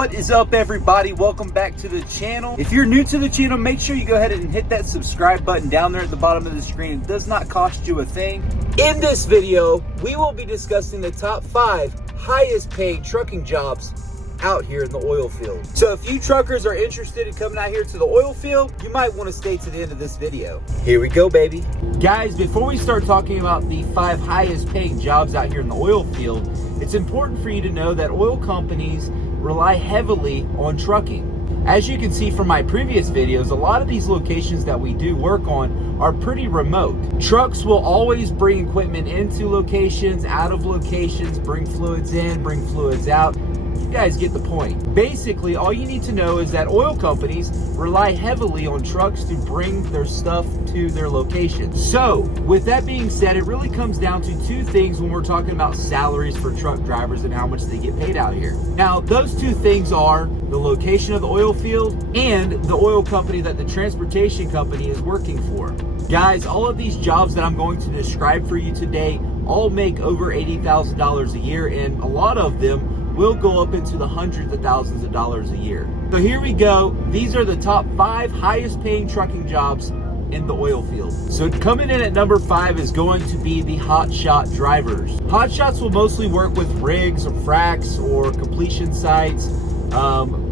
What is up, everybody? Welcome back to the channel. If you're new to the channel, make sure you go ahead and hit that subscribe button down there at the bottom of the screen. It does not cost you a thing. In this video, we will be discussing the top 5 highest paying trucking jobs out here in the oil field. So if you truckers are interested in coming out here to the oil field, you might want to stay to the end of this video. Here we go, baby. Guys, before we start talking about the 5 highest paying jobs out here in the oil field, it's important for you to know that oil companies rely heavily on trucking. As you can see from my previous videos, a lot of these locations that we do work on are pretty remote. Trucks will always bring equipment into locations, out of locations, bring fluids in, bring fluids out. You guys get the point. Basically, all you need to know is that oil companies rely heavily on trucks to bring their stuff to their locations. So, with that being said, it really comes down to 2 things when we're talking about salaries for truck drivers and how much they get paid out here. Now, those 2 things are the location of the oil field and the oil company that the transportation company is working for. Guys, all of these jobs that I'm going to describe for you today all make over $80,000 a year, and a lot of them will go up into the hundreds of thousands of dollars a year. So here we go. These are the top 5 highest paying trucking jobs in the oil field. So coming in at number 5 is going to be the hotshot drivers. Hotshots will mostly work with rigs or fracs or completion sites,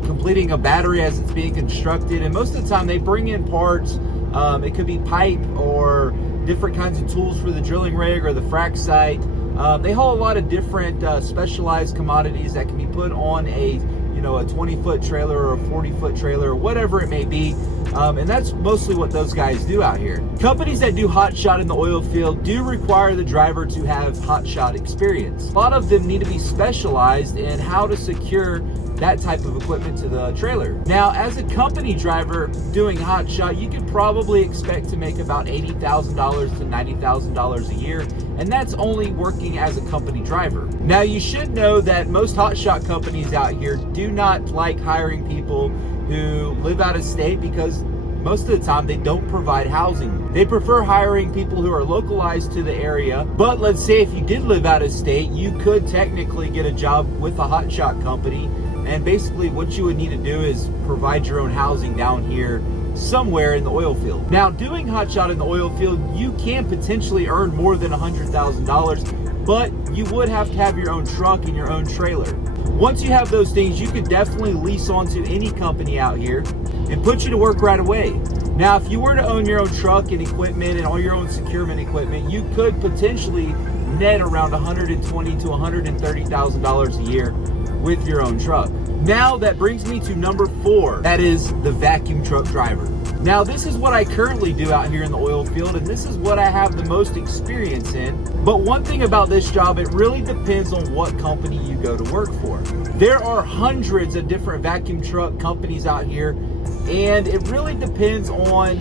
completing a battery as it's being constructed. And most of the time they bring in parts. It could be pipe or different kinds of tools for the drilling rig or the frac site. They haul a lot of different specialized commodities that can be put on a 20-foot trailer or a 40-foot trailer or whatever it may be. And that's mostly what those guys do out here. Companies that do hotshot in the oil field do require the driver to have hotshot experience. A lot of them need to be specialized in how to secure that type of equipment to the trailer. Now, as a company driver doing hotshot, you could probably expect to make about $80,000 to $90,000 a year, and that's only working as a company driver. Now, you should know that most hotshot companies out here do not like hiring people who live out of state because most of the time they don't provide housing. They prefer hiring people who are localized to the area. But let's say if you did live out of state, you could technically get a job with a hotshot company. And basically what you would need to do is provide your own housing down here somewhere in the oil field. Now, doing hotshot in the oil field, you can potentially earn more than $100,000, but you would have to have your own truck and your own trailer. Once you have those things, you could definitely lease onto any company out here and put you to work right away. Now, if you were to own your own truck and equipment and all your own securement equipment, you could potentially net around $120,000 to $130,000 a year with your own truck. Now that brings me to number 4, that is the vacuum truck driver. Now, this is what I currently do out here in the oil field, and this is what I have the most experience in. But one thing about this job, it really depends on what company you go to work for. There are hundreds of different vacuum truck companies out here, and it really depends on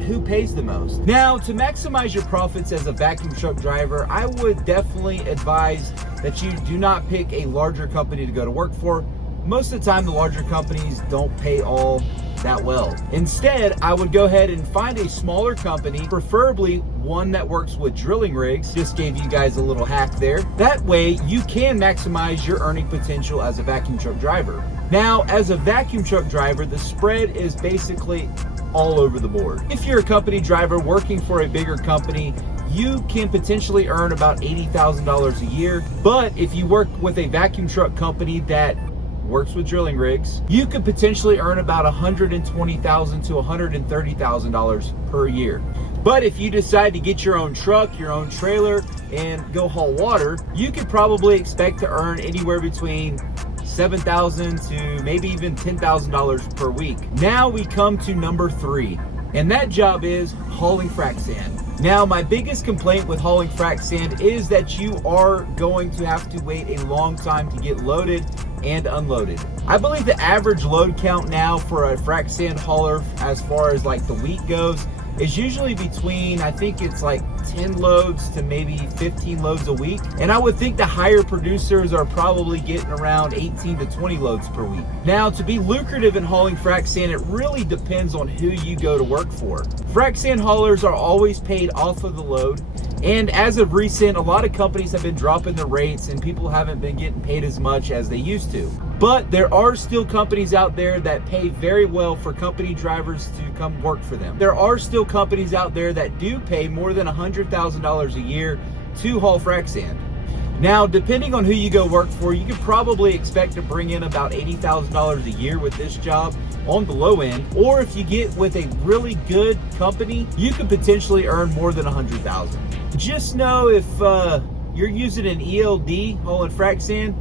who pays the most. Now, to maximize your profits as a vacuum truck driver, I would definitely advise that you do not pick a larger company to go to work for. Most of the time, the larger companies don't pay all that well. Instead, I would go ahead and find a smaller company, preferably one that works with drilling rigs. Just gave you guys a little hack there. That way, you can maximize your earning potential as a vacuum truck driver. Now, as a vacuum truck driver, the spread is basically all over the board. If you're a company driver working for a bigger company, you can potentially earn about $80,000 a year. But if you work with a vacuum truck company that works with drilling rigs, you could potentially earn about $120,000 to $130,000 per year. But if you decide to get your own truck, your own trailer, and go haul water, you could probably expect to earn anywhere between $7,000 to maybe even $10,000 per week. Now we come to number 3, and that job is hauling frac sand. Now, my biggest complaint with hauling frac sand is that you are going to have to wait a long time to get loaded and unloaded. I believe the average load count now for a frac sand hauler, as far as like the week goes, is usually between, I think it's like 10 loads to maybe 15 loads a week. And I would think the higher producers are probably getting around 18 to 20 loads per week. Now, to be lucrative in hauling frac sand, it really depends on who you go to work for. Frac sand haulers are always paid off of the load. And as of recent, a lot of companies have been dropping the rates and people haven't been getting paid as much as they used to. But there are still companies out there that pay very well for company drivers to come work for them. There are still companies out there that do pay more than $100,000 a year to haul frac sand. Now, depending on who you go work for, you could probably expect to bring in about $80,000 a year with this job on the low end. Or if you get with a really good company, you could potentially earn more than $100,000. Just know if you're using an ELD hauling frac sand,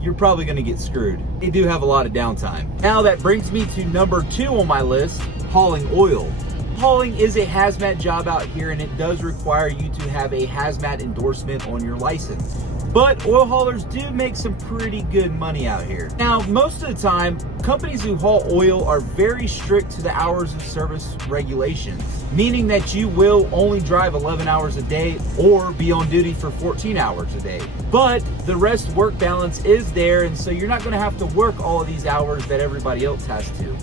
you're probably going to get screwed. They do have a lot of downtime. Now that brings me to number 2 on my list, hauling oil. Hauling is a hazmat job out here, and it does require you to have a hazmat endorsement on your license. But oil haulers do make some pretty good money out here. Now, most of the time, companies who haul oil are very strict to the hours of service regulations, meaning that you will only drive 11 hours a day or be on duty for 14 hours a day. But the rest work balance is there, and so you're not going to have to work all of these hours that everybody else has to.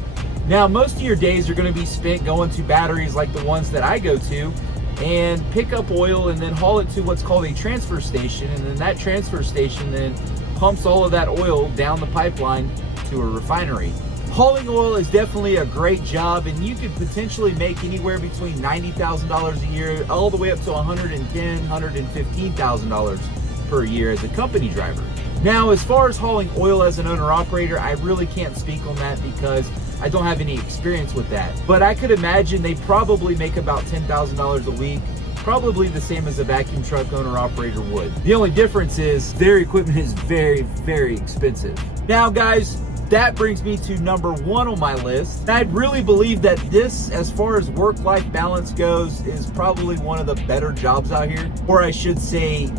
Now, most of your days are going to be spent going to batteries like the ones that I go to and pick up oil and then haul it to what's called a transfer station. And then that transfer station then pumps all of that oil down the pipeline to a refinery. Hauling oil is definitely a great job, and you could potentially make anywhere between $90,000 a year all the way up to $110,000, $115,000 per year as a company driver. Now, as far as hauling oil as an owner-operator, I really can't speak on that because I don't have any experience with that. But I could imagine they probably make about $10,000 a week, probably the same as a vacuum truck owner-operator would. The only difference is their equipment is very, very expensive. Now, guys, that brings me to number 1 on my list. And I really believe that this, as far as work-life balance goes, is probably one of the better jobs out here, or I should say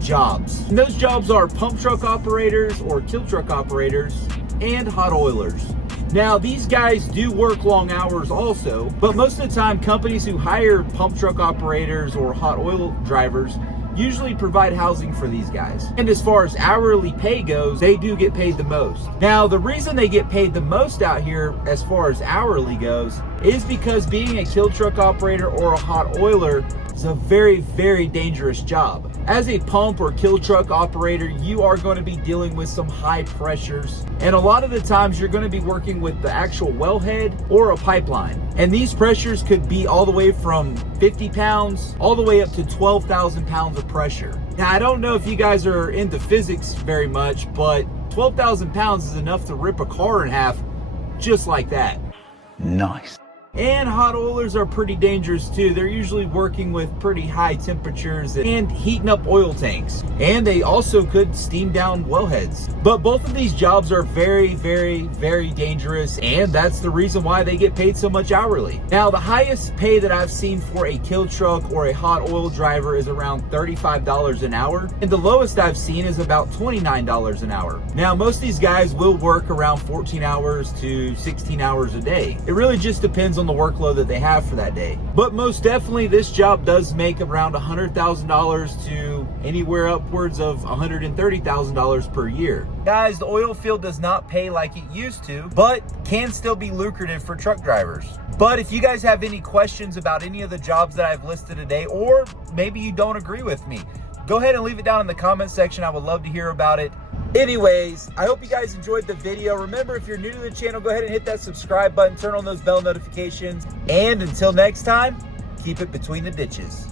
jobs. And those jobs are pump truck operators or kill truck operators and hot oilers. Now, these guys do work long hours also, but most of the time companies who hire pump truck operators or hot oil drivers usually provide housing for these guys. And as far as hourly pay goes, they do get paid the most. Now, the reason they get paid the most out here as far as hourly goes is because being a kill truck operator or a hot oiler is a very, very dangerous job. As a pump or kill truck operator, you are going to be dealing with some high pressures. And a lot of the times you're going to be working with the actual wellhead or a pipeline. And these pressures could be all the way from 50 pounds all the way up to 12,000 pounds of pressure. Now, I don't know if you guys are into physics very much, but 12,000 pounds is enough to rip a car in half just like that. Nice. And hot oilers are pretty dangerous too. They're usually working with pretty high temperatures and heating up oil tanks. And they also could steam down wellheads. But both of these jobs are very, very, very dangerous, and that's the reason why they get paid so much hourly. Now, the highest pay that I've seen for a kill truck or a hot oil driver is around $35 an hour. And the lowest I've seen is about $29 an hour. Now, most of these guys will work around 14 hours to 16 hours a day. It really just depends on the workload that they have for that day. But most definitely this job does make around $100,000 to anywhere upwards of $130,000 per year. Guys, the oil field does not pay like it used to, but can still be lucrative for truck drivers. But if you guys have any questions about any of the jobs that I've listed today, or maybe you don't agree with me, go ahead and leave it down in the comment section. I would love to hear about it. Anyways, I hope you guys enjoyed the video. Remember, if you're new to the channel, go ahead and hit that subscribe button, turn on those bell notifications, and until next time, keep it between the ditches.